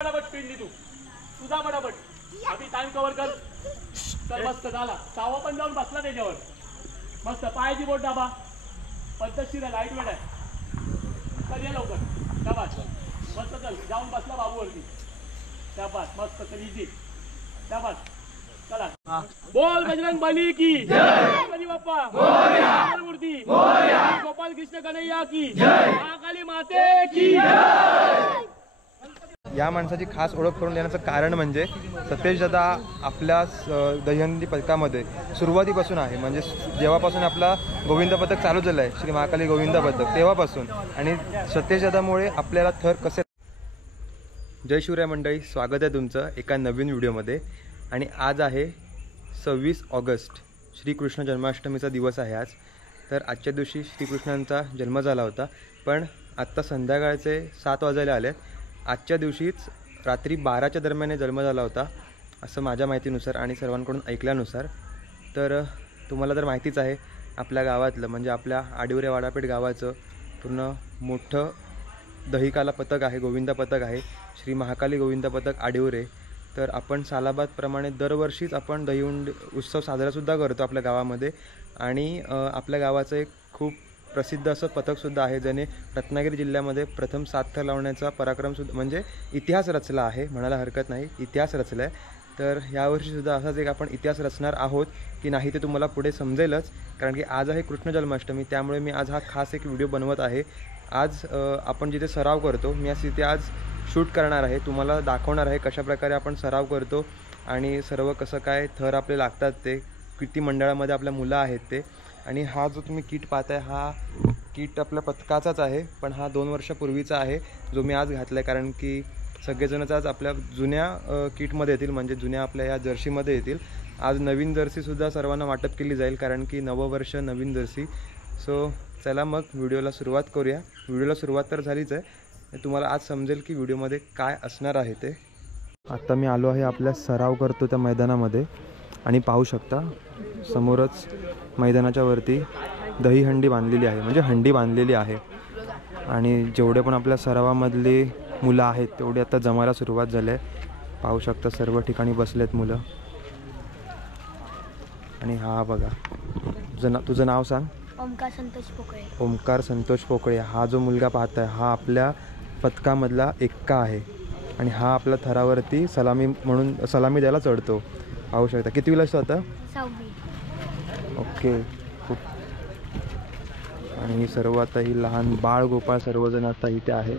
फटाफट पिंडी तू तुझा फटाफट अभी टाइम कव्हर कर. तर मस्त झाला. सावा पण जाऊन बसला त्याच्यावर. मस्त पायाची बोट दाबा. पद्धतशीर आहे. लाईट वेट आहे. चल ये लवकर. शाबास. मस्त चल जाऊन बसला बाबूवरती. शाबास. मस्त चल इजी. शाबास. चला बोल बजरंग बली की जय. गणपती बाप्पा मोरया. मूर्ती मोरया. गोपाल कृष्ण कन्हैया की जय. महाकाली माते की जय. या माणसाची खास ओळख करून देण्याचं कारण म्हणजे सतेज दादा आपल्या दहीहंडी पथकामध्ये सुरुवातीपासून आहे. म्हणजे जेव्हापासून आपला गोविंद पथक चालू झालं आहे श्री महाकाली गोविंद पथक तेव्हापासून. आणि सतेज दादामुळे आपल्याला थर कसे. जय शिवराय मंडळी, स्वागत आहे तुमचं एका नवीन व्हिडिओमध्ये. आणि आज आहे 26 ऑगस्ट. श्रीकृष्ण जन्माष्टमीचा दिवस आहे आज. तर आजच्या दिवशी श्रीकृष्णांचा जन्म झाला होता. पण आत्ता संध्याकाळचे 7 वाजायला आले. आजच्या दिवशीच रात्री 12च्या दरम्यान जन्म झाला होता असं माझ्या माहितीनुसार आणि सर्वांकडून ऐकल्यानुसार. तर तुम्हाला तर माहितीच आहे आपल्या गावातलं म्हणजे आपल्या आडिवरे वाडापेठ गावाचं पूर्ण मोठं दहीकाला पथक आहे, गोविंद पथक आहे, श्री महाकाली गोविंद पथक आडिवरे. तर आपण सालाबादप्रमाणे दरवर्षीच आपण दहीहंडी उत्सव साजरासुद्धा करतो आपल्या गावामध्ये. आणि आपल्या गावाचं एक खूप प्रसिद्ध असं पथकसुद्धा आहे ज्याने रत्नागिरी जिल्ह्यामध्ये प्रथम 7 थर लावण्याचा पराक्रमसुद्धा म्हणजे इतिहास रचला आहे म्हणायला हरकत नाही. इतिहास रचला आहे. तर यावर्षीसुद्धा असाच एक आपण इतिहास रचणार आहोत की नाही ते तुम्हाला पुढे समजेलच. कारण की आज आहे कृष्ण जन्माष्टमी. त्यामुळे मी आज हा खास एक व्हिडिओ बनवत आहे. आज आपण जिथे सराव करतो मी तिथे आज शूट करणार आहे. तुम्हाला दाखवणार आहे कशाप्रकारे आपण सराव करतो आणि सर्व कसं काय थर आपले लागतात ते किती मंडळामध्ये आपल्या मुलं आहेत ते. आणि हा जो तुम्ही किट पाहताय हा किट आपल्या पथकाचाच आहे. पण हा 2 वर्षापूर्वीचा आहे जो मी आज घातला आहे. कारण की सगळेजणच आज आपल्या जुन्या किटमध्ये येतील म्हणजे जुन्या आपल्या या जर्सीमध्ये येतील. आज नवीन जर्सीसुद्धा सर्वांना वाटप केली जाईल कारण की नववर्ष नवीन जर्सी. सो चला मग व्हिडिओला सुरुवात करूया. व्हिडिओला सुरुवात तर झालीच आहे. तुम्हाला आज समजेल की व्हिडिओमध्ये काय असणार आहे ते. आता मी आलो आहे आपल्या सराव करतो त्या मैदानामध्ये. आणि पाहू शकता समोरच मैदानाच्या वरती दहीहंडी बांधलेली आहे म्हणजे हंडी बांधलेली आहे. आणि जेवढे पण आपल्या सरावामधली मुलं आहेत तेवढे आता जमायला सुरुवात झाली आहे. पाहू शकता सर्व ठिकाणी बसलेत मुलं. आणि हा बघा तुझं नाव सांग. ओमकार संतोष पोकळे. ओमकार संतोष पोकळे. हा जो मुलगा पाहताय हा आपल्या पथकामधला एक्का आहे. आणि हा आपल्या थरावरती सलामी म्हणून सलामी द्यायला चढतो. पाहू शकता. कितवीला असतो आता? 6वी. ओके. खूप. आणि सर्व आता ही लहान बाळ गोपाळ सर्वजण आता इथे आहे.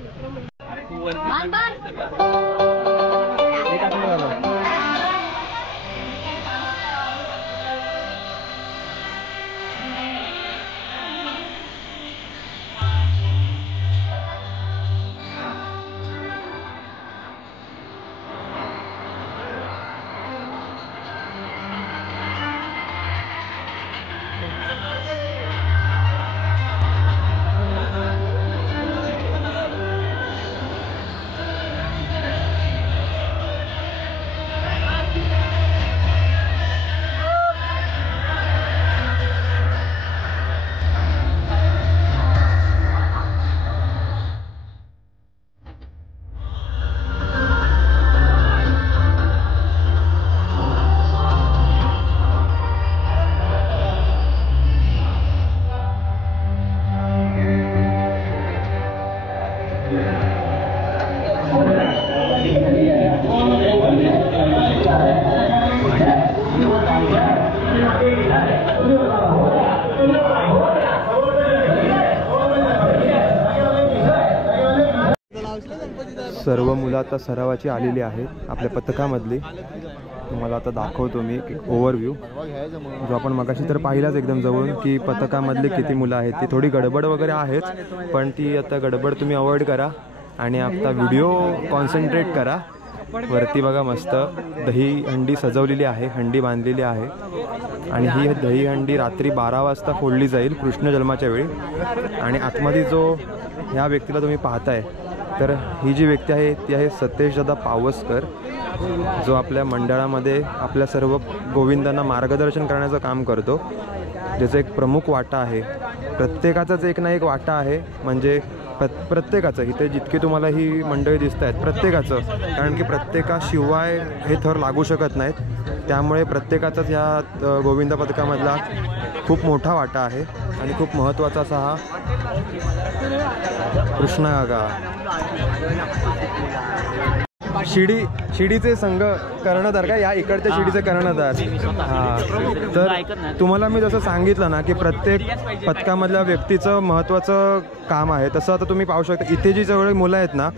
सर्व मुलं आता सरावाची आलेली आहेत आपल्या पथकामधली. तुम्हाला आता दाखवतो मी एक ओव्हरव्ह्यू जो आपण मगाशी तर पाहिलाच एकदम जवळून की पथकामधले किती मुलं आहेत. ती थोडी गडबड वगैरे आहेच पण ती आता गडबड तुम्ही अवॉइड करा आणि आता व्हिडिओ कॉन्सन्ट्रेट करा. वरती बघा मस्त दहीहंडी सजवलेली आहे, हंडी बांधलेली आहे. आणि ही दहीहंडी रात्री 12 वाजता फोडली जाईल कृष्ण जन्माच्या वेळी. आणि आतमध्ये जो ह्या व्यक्तीला तुम्ही पाहताय तर ही जी व्यक्ती आहे ती आहे सतेज दादा पावसकर जो आपल्या मंडळामध्ये आपल्या सर्व गोविंदांना मार्गदर्शन करण्याचं काम करतो. ज्याचा एक प्रमुख वाटा आहे. प्रत्येकाचाच एक ना एक वाटा आहे. म्हणजे प्रत्येकाचं इथे जितके तुम्हाला ही मंडळी दिसत आहेत प्रत्येकाचं, कारण की प्रत्येकाशिवाय हे थर लागू शकत नाहीत, त्यामुळे प्रत्येकाचाच या गोविंद पथकामधला खूप मोठा वाटा आहे आणि खूप महत्त्वाचा असा हा कृष्णगागा. शिडीचे संघ कर्णधार का या इकडच्या शिडीचे कर्णधार. हां, तर तुम्हाला मी जसं सांगितलं ना की प्रत्येक पथकामधल्या व्यक्तीचं महत्त्वाचं काम आहे, तसं आता तुम्ही पाहू शकता इथे जी सगळी मुलं आहेत ना,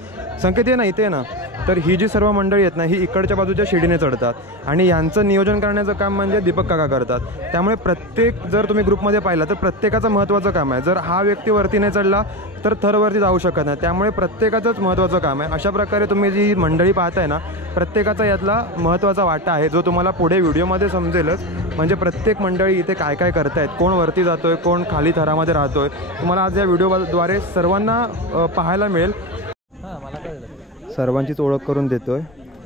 संकेत आहे ना इथे ना, तर ही जी सर्व मंडळी आहेत ना ही इकडच्या बाजूच्या शिडीने चढतात आणि यांचं नियोजन करण्याचं काम म्हणजे दीपक काका करतात. त्यामुळे प्रत्येक जर तुम्ही ग्रुपमध्ये पाहिला तर प्रत्येकाचं महत्त्वाचं काम आहे. जर हा व्यक्ती वरती नाही चढला तर थरवरती जाऊ शकत नाही, त्यामुळे प्रत्येकाचंच महत्त्वाचं काम आहे. अशा प्रकारे तुम्ही जी मंडळी पाहताय ना प्रत्येकाचा यातला महत्त्वाचा वाटा आहे, जो तुम्हाला पुढे व्हिडिओमध्ये समजेलच. म्हणजे प्रत्येक मंडळी इथे काय काय करतायत, कोण वरती जातोय, कोण खाली थरामध्ये राहतोय, तुम्हाला आज या व्हिडिओद्वारे सर्वांना पाहायला मिळेल. सर्वांचीच ओळख करून देतोय.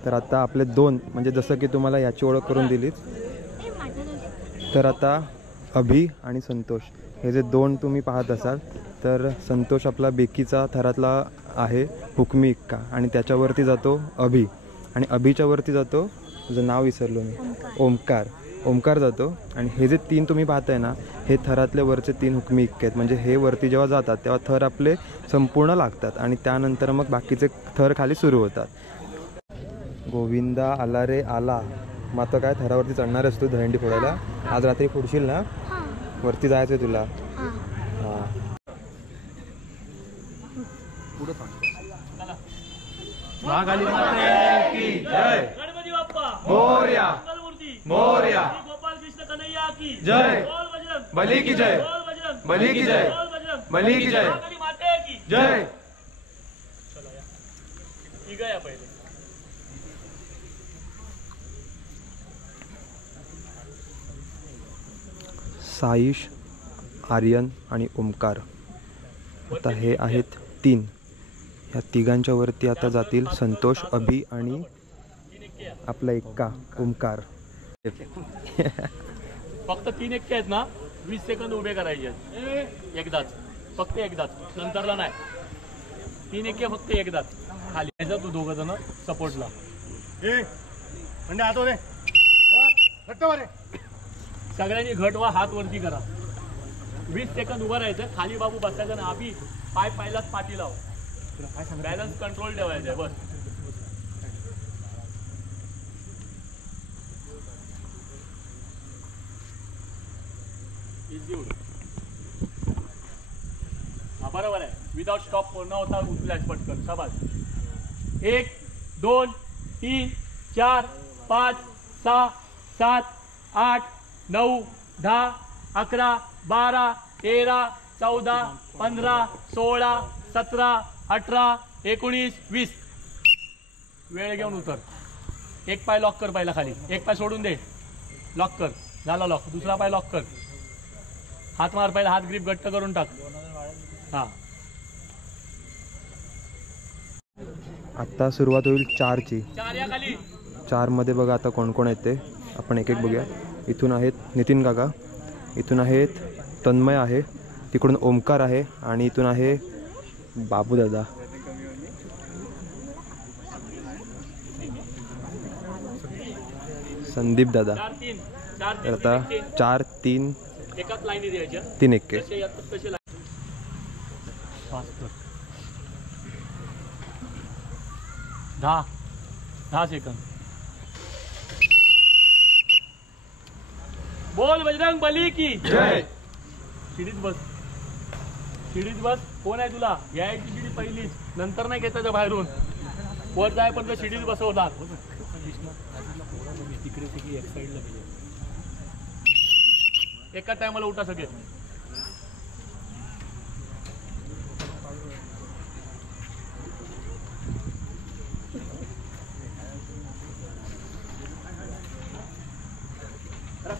तर आता आपले दोन म्हणजे जसं की तुम्हाला याची ओळख करून दिलीच, तर आता अभि आणि संतोष हे जे दोन तुम्ही पाहत असाल, तर संतोष आपला बेकीचा थरातला आहे हुकमी इक्का, आणि त्याच्यावरती जातो अभि, आणि अभिच्या वरती जातो, तुझं नाव विसरलो मी, ओमकार जातो. आणि हे जे तीन तुम्ही पाहताय ना हे थरातले वरचे तीन हुकमी इक्के आहेत. म्हणजे हे वरती जेव्हा जातात तेव्हा थर आपले संपूर्ण लागतात आणि त्यानंतर मग बाकीचे थर खाली सुरू होतात. गोविंदा आला रे आला. मग आता काय थरावरती चढणार आहेस तू दहीहंडी फोडायला? आज रात्री फोडशील ना? वरती जायचं आहे तुला? हां, गणपती बाप्पा मोरया मोरया, गोपाल कृष्ण कन्हैया की जय, बोल बजरंग बली की जय, बोल बजरंग बली की जय, बोल बजरंग बली की जय, काली माते की जय. चला या ठीक आहे पहिले. साईश, आर्यन आणि ओमकार, आता हे आहेत तीन. या तिघांच्या वरती आता जातील संतोष, अभि आणि आपला एक्का ओमकार. फक्त 3 एक्के आहेत ना, 20 सेकंद उभे करायचे आहेत एकदाच, फक्त एकदाच, नंतरला नाही. 3 एक्के फक्त एकदाच. खाली यायचं तू दोघं जण सपोर्टला. म्हणजे हात वर सगळ्यांनी घट वा हात वरती करा. 20 सेकंद उभं राहायचं, खाली बाबू बसायचं ना, अभि पाय पायलाच पाठी लाव, बॅलन्स कंट्रोल ठेवायचं आहे बस. हा बरोबर आहे. विदाउट स्टॉप पूर्ण होता उचलायच पटकन. शाबास. 1 2 3 4 5 6 7 8 9 10 11 12 13 14 15 16 17 18 19 20. वेळ घेऊन उतर. एक पाय लॉक कर पहिला खाली, एक पाय सोडून दे, लॉक कर, झाला लॉक. दुसरा पाय लॉक कर, हात मार पहिला, हात ग्रिप घट्ट करून टाक. हा आत्ता सुरुवात होईल 4ची. 4 या खाली. 4मध्ये बघा आता कोण कोण आहेत ते आपण एक एक बघूया. इथून आहेत नितीन काका, इथून आहेत तन्मय आहे, तिकडून ओमकार आहे, आणि इथून आहे बाबू दादा. संदीप दादा. तर आता 4 3 एकाच लाईनी द्यायच्या, 3 एक्के. 10 सेकंद. बोल बजरंग बली की जय. शिडीत बस, शिडीत बस. कोण आहे तुला? यायची शिडी पहिलीच, नंतर नाही घेतायचं बाहेरून. वर जाय पण शिडीत बसवणार. तिकडे तिकडे एक साईडला एका टायमाला उठा सगळे.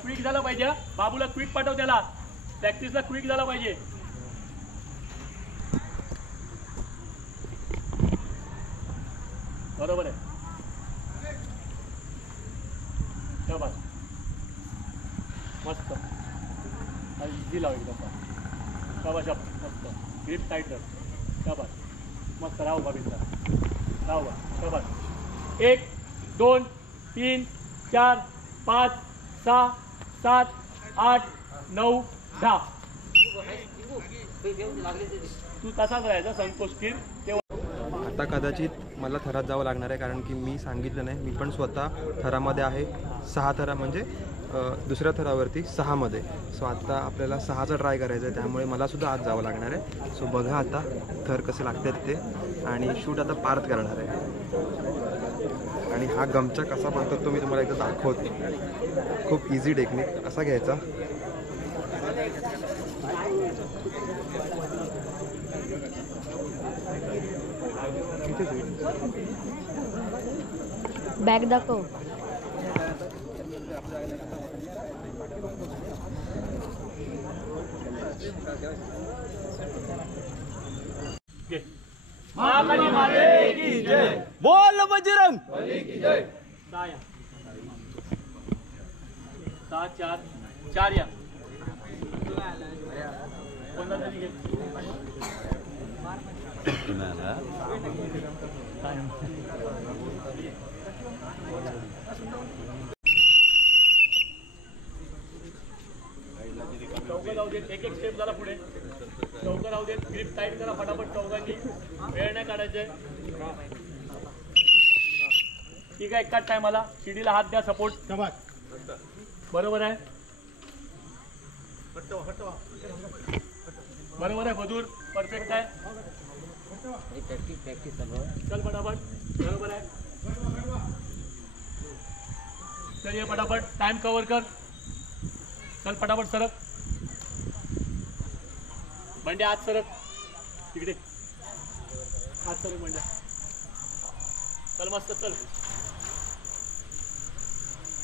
क्विक झाला पाहिजे. बाबूला क्विक पाठव, त्याला प्रॅक्टिसला क्विक झाला पाहिजे. बरोबर आहे. मस्त इझी लाव एकदम. मस्त ग्रिप टाईट कर. शाबास. मस्त राहू बाबींचा राहू बा. शाबास. 1 2 3 4 5 6 7 8 9 10. तू तसाच राहायचा संतोष स्थिर. आता कदाचित मला थरात जावं लागणार आहे, कारण की मी सांगितलं नाही, मी पण स्वतः थरामध्ये आहे. 6 थरा म्हणजे दुसऱ्या थरावरती 6मध्ये. सो आता आपल्याला 6चा ट्राय करायचा आहे, त्यामुळे मलासुद्धा आज जावं लागणार आहे. सो बघा आता थर कसे लागतात ते, आणि शूट आता पार्थ करणार आहे. आणि हा गमचा कसा बनतो तो मी तुम्हाला एकदा दाखवतो. खूप इझी टेक्निक. असा घ्यायचा, बॅग दाखव. महाकाली माते की जय. बोल बजरंग. 6 4 4 या. कोणता तरी घे. चौका जाऊ देत. एक स्टेप झाला पुढे. चौका राहू देत. ग्रिप टाईट करा फटाफट चौकांनी. वेळ नाही काढायचे. ठीक आहे. एकाच टायमाला शिडीला हात द्या. सपोर्ट. बरोबर आहे. बरोबर आहे. मधुर परफेक्ट आहे. चल फटाफट. बरोबर आहे. चल ये फटाफट. टाइम कव्हर कर. चल फटाफट सरक. बंड्या आत सरक. तिकडे आत सरक बंड्या. चल मस्त. चल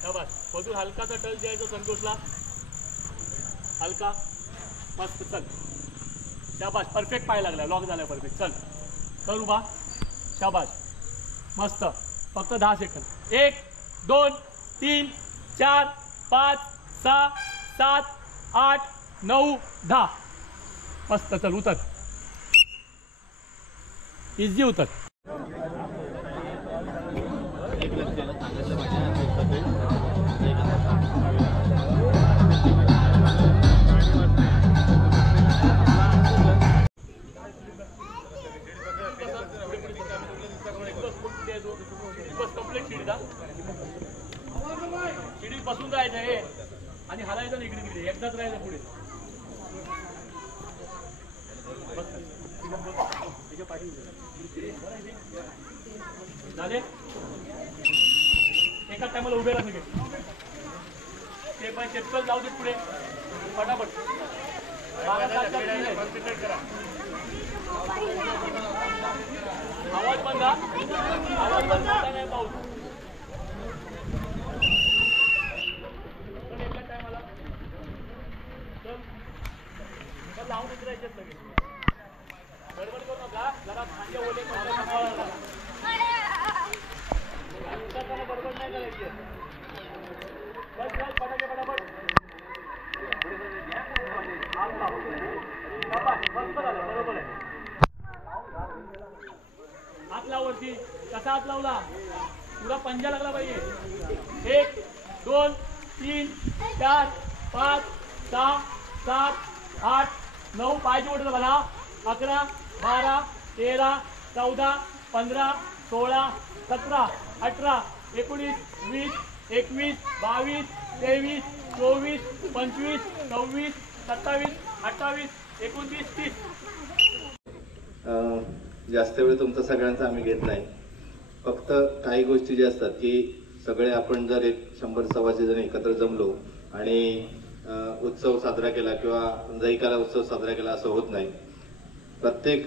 शाबास. मधुर हलकाचा टच द्यायचा संतोषला. हलका. मस्त. चल शाबास. परफेक्ट पाय लागला. लॉक झाला परफेक्ट. चल कर उभा. शाबास. मस्त. फक्त 10 सेकंद. 1 2 3 4 5 6 7 8 9 10. मस्त. चल उतर. इझी उतर. शिडीत बसून जायचं हे आणि हलायचं इकडे तिकडे. एकदाच राहायचं पुढे. झाले. एका टायमाला उभे राहा सगळे. Step by step. चल जाऊ दे पुढे फटाफट. आवाज बंद. आवाज बंद नाही. पाऊस. एका टायमाला चल लावून उतरायचे सगळे. गडबड करू नका. जरा खांदे ओले सांभाळा. गडबड नाही करायची. बस बस फटाके फटाफट. मस्त झालं. बरोबर आहे. हात लावरती. कसा हात लावला. पुरा पंजा लागला पाहिजे. 1 2 3 4 5 6 7 8 9. पाय जोडलं बघा. 11 12 13 14 15 16 17 18 19 20 21 22 23 24 25 26 27 28 29 30. जास्त वेळ तुमचा सगळ्यांचा आम्ही घेत नाही. फक्त काही गोष्टी ज्या असतात की सगळे आपण जर 100-125 जण एकत्र जमलो आणि उत्सव साजरा केला किंवा जैकाला उत्सव साजरा केला असं होत नाही. प्रत्येक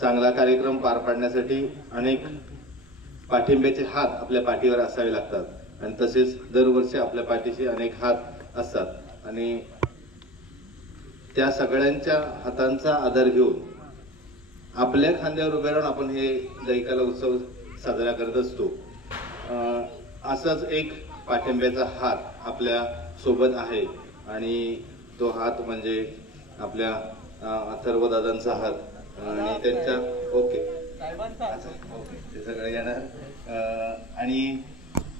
चांगला कार्यक्रम पार पाडण्यासाठी अनेक पाठिंब्याचे हात आपल्या पाठीवर असावे लागतात आणि तसेच दरवर्षी आपल्या पाठीशी अनेक हात असतात आणि त्या सगळ्यांच्या हातांचा आधार घेऊन आपल्या खांद्यावर उभे राहून आपण हे जैकाला उत्सव साजरा करत असतो. असाच एक पाठिंब्याचा हात आपल्या सोबत आहे आणि तो हात म्हणजे आपल्या अथर्व दादांचा हात. आणि त्यांच्या ओके ते सगळे येणार आणि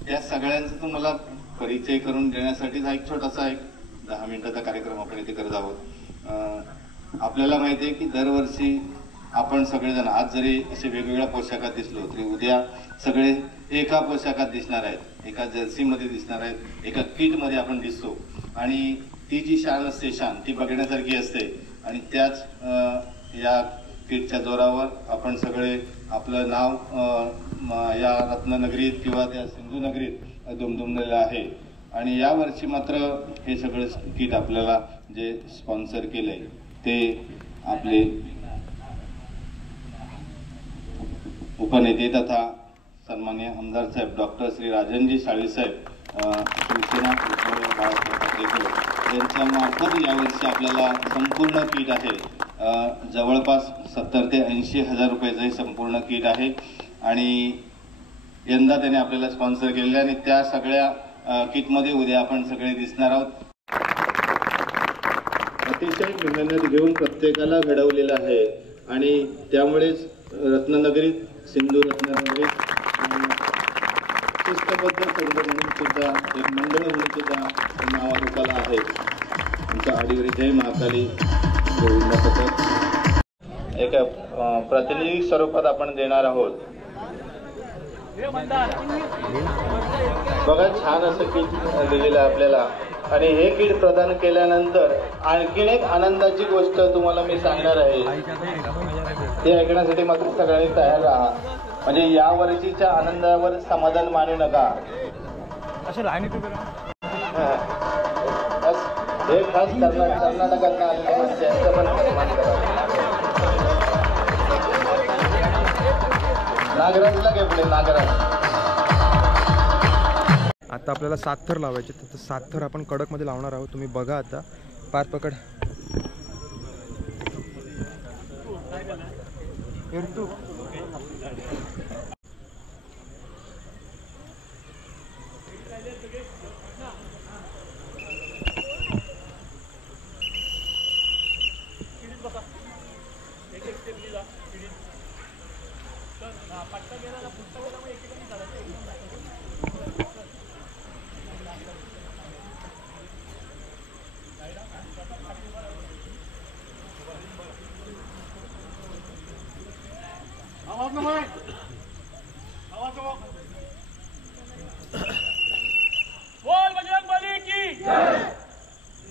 त्या सगळ्यांचा तुम्हाला परिचय करून देण्यासाठीच हा एक छोटासा 10 मिनिटाचा कार्यक्रम आपण इथे करत आहोत. आपल्याला माहिती आहे की दरवर्षी आपण सगळेजण आज जरी असे वेगवेगळ्या पोशाखात दिसलो तरी उद्या सगळे एका पोशाखात दिसणार आहेत, एका जर्सीमध्ये दिसणार आहेत, एका किटमध्ये आपण दिसतो आणि ती जी शान असते शान ती बघण्यासारखी असते आणि त्याच या किटच्या जोरावर आपण सगळे आपलं नाव या रत्ननगरीत किंवा त्या सिंधू नगरीत दुमदुमलेलं आहे. आणि यावर्षी मात्र हे सगळं किट आपल्याला जे स्पॉन्सर केलंय ते आपले उपनेते तथा सन्मान्य आमदार साहेब डॉक्टर श्री राजनजी साळवी साहेब शिवसेना यांच्या मार्फत यावर्षी आपल्याला संपूर्ण किट आहे. जवळपास 70 ते 80 हजार रुपयाचं हे संपूर्ण किट आहे आणि यंदा त्याने आपल्याला स्पॉन्सर केलेलं आणि त्या सगळ्या किटमध्ये उद्या आपण सगळे दिसणार आहोत. अतिशय मेहनत घेऊन प्रत्येकाला घडवलेलं आहे आणि त्यामुळेच रत्ननगरीत सिंधू रत्ननगरीत शिस्तबद्ध संघ म्हणून सुद्धा एक मंडळ म्हणून सुद्धा नावारूपाला आहे. आमच्या आडीवरी जय महाकाली गोविंद पथक एका प्रातिनिधिक स्वरूपात आपण देणार आहोत. बघा छान असं किट दिलेलं आहे आपल्याला आणि हे किट प्रदान केल्यानंतर आणखीन एक आनंदाची गोष्ट तुम्हाला मी सांगणार आहे. ते ऐकण्यासाठी मात्र सगळ्यांनी तयार राहा. म्हणजे या वर्षीच्या आनंदावर समाधान मानू नका. हे खास कर्नाटकात आलेले म्हणजे यांचं पण सन्मान करा. नागराजला घे पुढे नागराज. आता आपल्याला 7 थर लावायचे तर 7 थर आपण कडकमध्ये लावणार आहोत. तुम्ही बघा आता पार पकड बोल बजरंग बली की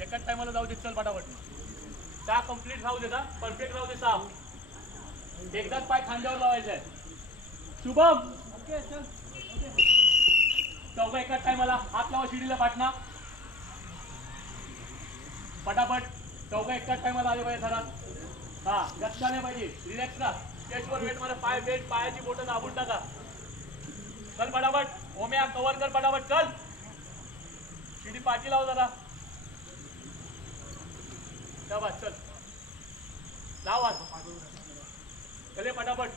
एकाच टायमाला जाऊ दे. चल फटाफट 6 कंप्लीट राहू देता. परफेक्ट राहू दे. 6 एकदाच पाय खांद्यावर लावायचा आहे. शुभम चौघा एकाच टायमाला हात लावा शिडीला पाठना. फटाफट चौघा एकाच टायमाला आले पाहिजे सरात. हा गच्चा नाही पाहिजे. रिलॅक्स राहा. स्टेजवर वेट मला पाय वेट पायाची बोटं दाबून टाका. चल फटाफट. ओम्या कव्हर कर फटाफट. चल शिडी पाठी लाव जरा. चल लाव आज. चले फटाफट.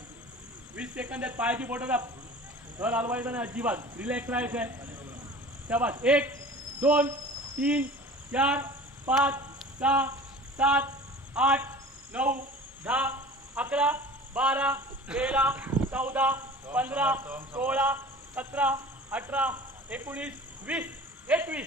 20 सेकंद आहेत. पायाची बोटं दाब. तर हलवायचं नाही अजिबात. रिलॅक्स राहायचं आहे. शाबास. 1 2 3 4 5 6 7 8 9 10 11 12 13 14 15 16 17 18 19 20 21.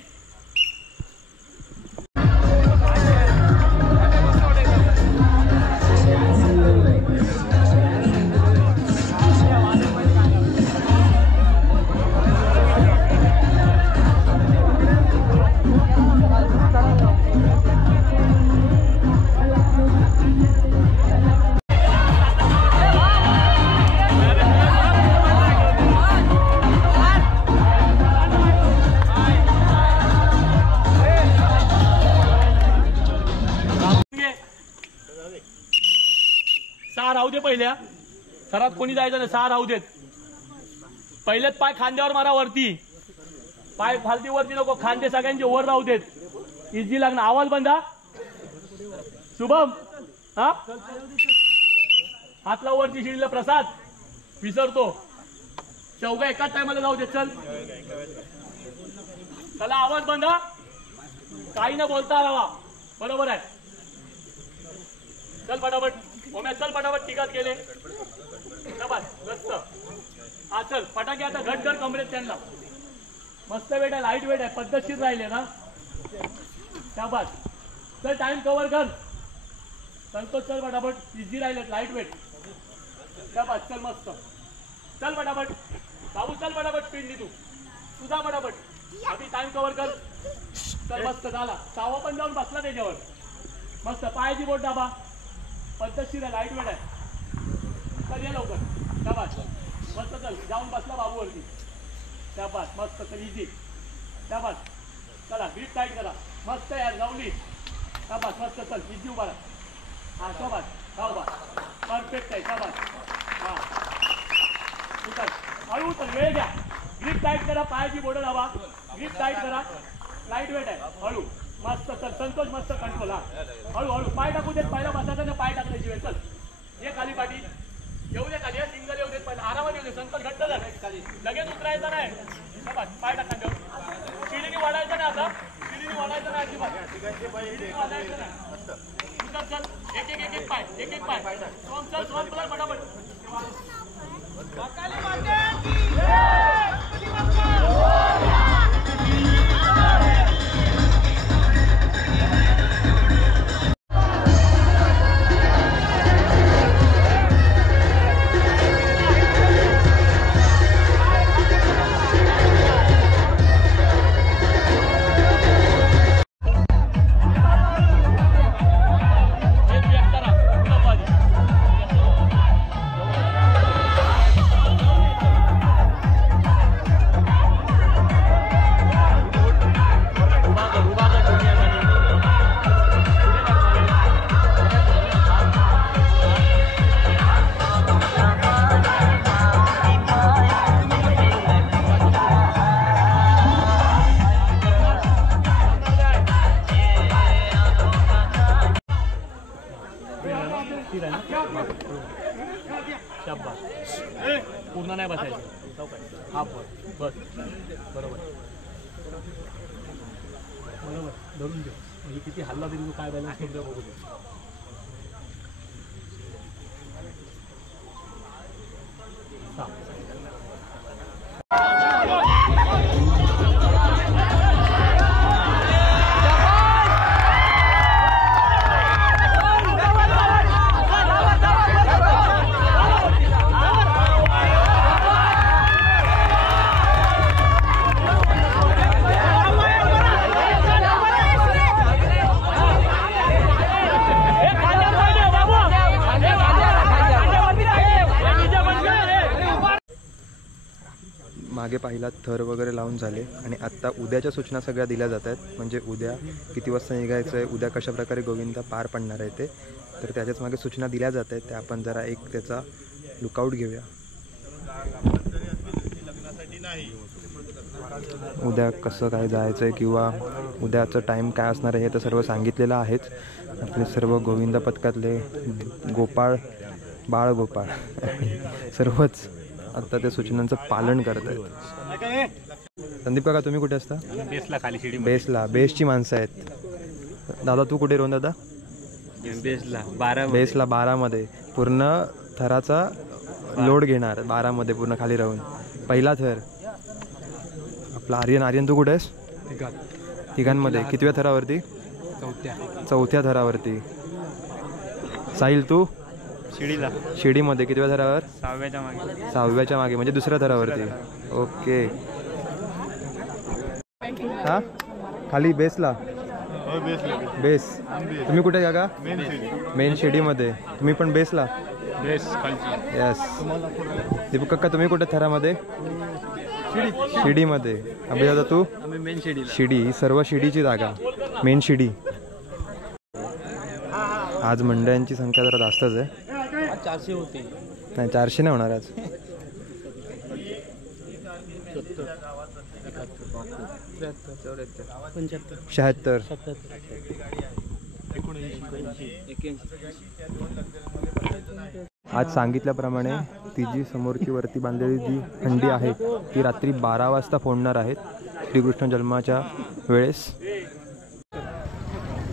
राहू दे. पहिल्या सरात कोणी जायचं नाही. 6 राहू देत. पहिलेच पाय खांद्यावर मारा वरती. पाय फालती वरती नको. खांदे सगळ्यांचे वर राहू देत. इझी लागणार. आवाज बंदा. शुभम हा हातला वरती शिडीला. प्रसाद विसरतो. चौघा एकाच टायमाला जाऊ देत. चल चला आवाज बंदा. काही न बोलता राहा. बरोबर आहे. चल फटाफट. ओम्या चल पटापट तिघात गेले बस मस्त हा चल फटाके आता घट कर कमरेत त्यांना मस्त वेट आहे लाईट वेट आहे पद्धतशीर राहिले ना शाबास चल टाइम कव्हर कर संतोष चल पटापट इझी राहिले लाईट वेट शाबास चल मस्त चल पटापट बाबू चल पटापट स्पीडनी तू तुझा पटापट अभि टाइम कव्हर कर चल मस्त झाला सावा पण जाऊन बसला त्याच्यावर मस्त पायाची बोट दाबा पद्धतशीर आहे लाईट वेट आहे चल ये लवकर शाबास मस्त चल जाऊन बसला बाबूवरती शाबास मस्त चल इझी शाबास चला ग्रीप टाईट करा मस्त यार जाऊली शाबास मस्त चल इझी उभा राहा हा शाबास हा उभा परफेक्ट आहे शाबास हा उतर हळू उतर वेळ घ्या ग्रीप टाईट करा पायाची बोट दाबा ग्रीप टाईट करा लाईट वेट आहे हळू मस्त चल संतोष मस्त कंट्रोल हा हळू हळू पाय टाकू देत पहिला बसायचं ना पाय टाकल्याची वेळ चल ये खाली पाठी येऊ दे खाली सिंगल येऊ देत पहिला आरामात येऊ दे संतोष घट्ट झाला लगेच उतरायचं नाही पाय टाका देऊ शिडीने वाढायचं नाही आता शिडीने वाढायचं नाही अजिबात शिडीने वाढायचं नाही उतर चल एक पाय सोम चल सोम चल फटाफट पूर्ण नाही बसायचं हाफ बस बरोबर धरून दे म्हणजे किती हल्ला तरी काय बॅलन्स करतो बघू दे मागे पाहिला थर वगैरे लावून झाले आणि आत्ता उद्याच्या सूचना सगळ्या दिल्या जात आहेत म्हणजे उद्या किती वाजता निघायचं आहे उद्या कशाप्रकारे गोविंदा पार पडणार आहे ते तर त्याच्याच मागे सूचना दिल्या जात आहेत त्या आपण जरा एक त्याचा लुकआउट घेऊया उद्या कसं काय जायचं आहे किंवा उद्याचं टाईम काय असणार आहे हे तर सर्व सांगितलेलं आहेच आपले सर्व गोविंदा पथकातले गोपाळ बाळगोपाळ सर्वच आता त्या सूचनांचं पालन करत आहेत संदीप काका तुम्ही कुठे असता बेसला खाली शिडी बेसला बेसची माणसं आहेत दादा तू कुठे रोहन दादा बेसला 12 पूर्ण थराचा लोड घेणार 12 पूर्ण खाली राहून पहिला थर आपला आर्यन तू कुठे आहेस तिघांमध्ये कितव्या थरावरती चौथ्या थरावरती साहिल तू शिडीमध्ये कितव्या थरावर 6व्याच्या मागे म्हणजे दुसऱ्या थरावरती ओके हा खाली बेसला बेस तुम्ही कुठे काका मेन शिडीमध्ये तुम्ही पण बेसला यस दीपक काका तुम्ही कुठे थरामध्ये शिडीमध्ये अभिदादा तू शिडी ही सर्व शिडीची जागा मेन शिडी आज मंडळांची संख्या जरा जास्तच आहे 400 होते नाही 400 नाही होणार आज 76 आज सांगितल्याप्रमाणे ती जी समोरची वरती बांधलेली जी हंडी आहे ती रात्री 12 वाजता फोडणार आहेत श्रीकृष्ण जन्माच्या वेळेस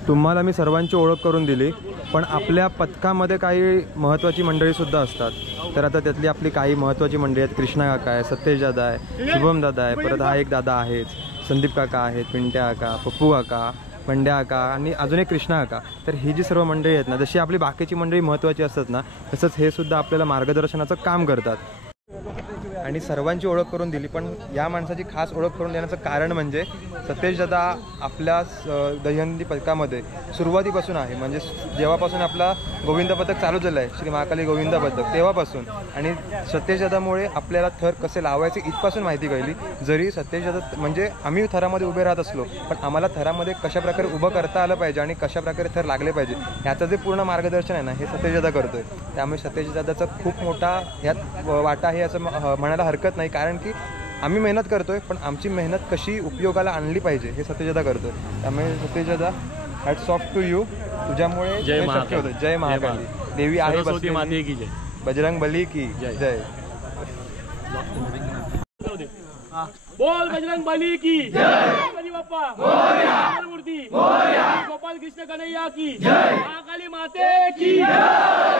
तुम्हाला मी सर्वांची ओळख करून दिली पण आपल्या पथकामध्ये काही महत्त्वाची मंडळीसुद्धा असतात. तर आता त्यातली आपली काही महत्त्वाची मंडळी आहेत. कृष्णा काका आहे, सतेज दादा आहे, शुभम दादा आहे, परत हा एक दादा आहेच, संदीप काका आहेत, पिंट्या काका, पप्पू काका, पंड्या काका आणि अजून एक कृष्णा काका. तर ही जी सर्व मंडळी आहेत ना, जशी आपली बाकीची मंडळी महत्त्वाची असतात ना, तसंच हे सुद्धा आपल्याला मार्गदर्शनाचं काम करतात. आणि सर्वांची ओळख करून दिली, पण या माणसाची खास ओळख करून देण्याचं कारण म्हणजे सतेज दादा आपल्या दहीहंडी पथकामध्ये सुरुवातीपासून आहे. म्हणजे जेव्हापासून आपला गोविंद पथक चालू झालं आहे, श्री महाकाली गोविंद पथक, तेव्हापासून. आणि सतेज दादामुळे आपल्याला थर कसे लावायचे इथपासून माहिती कळली. जरी सतेज दादा म्हणजे आम्ही थरामध्ये उभे राहत असलो, पण आम्हाला थरामध्ये कशाप्रकारे उभं करता आलं पाहिजे आणि कशाप्रकारे थर लागले पाहिजे याचं जे पूर्ण मार्गदर्शन आहे ना, हे सतेज दादा करतोय. त्यामुळे सतेज दादाचा खूप मोठा यात वाटा आहे असं म्हणायला हरकत नाही. कारण की आम्ही मेहनत करतोय, पण आमची मेहनत कशी उपयोगाला आणली पाहिजे हे सतेज दादा करतोय. त्यामुळे सतेज दादा, हॅट्स ऑफ टू यू. तुझ्यामुळे हे शक्य होतं. जय महाकाली. देवी आहे बसलेली. बजरंग बली की जय. बोल बजरंग बली की जय. बली बाप्पा मूर्ती गोपाल कृष्ण कन्हैया की जय. महाकाली माते की जय.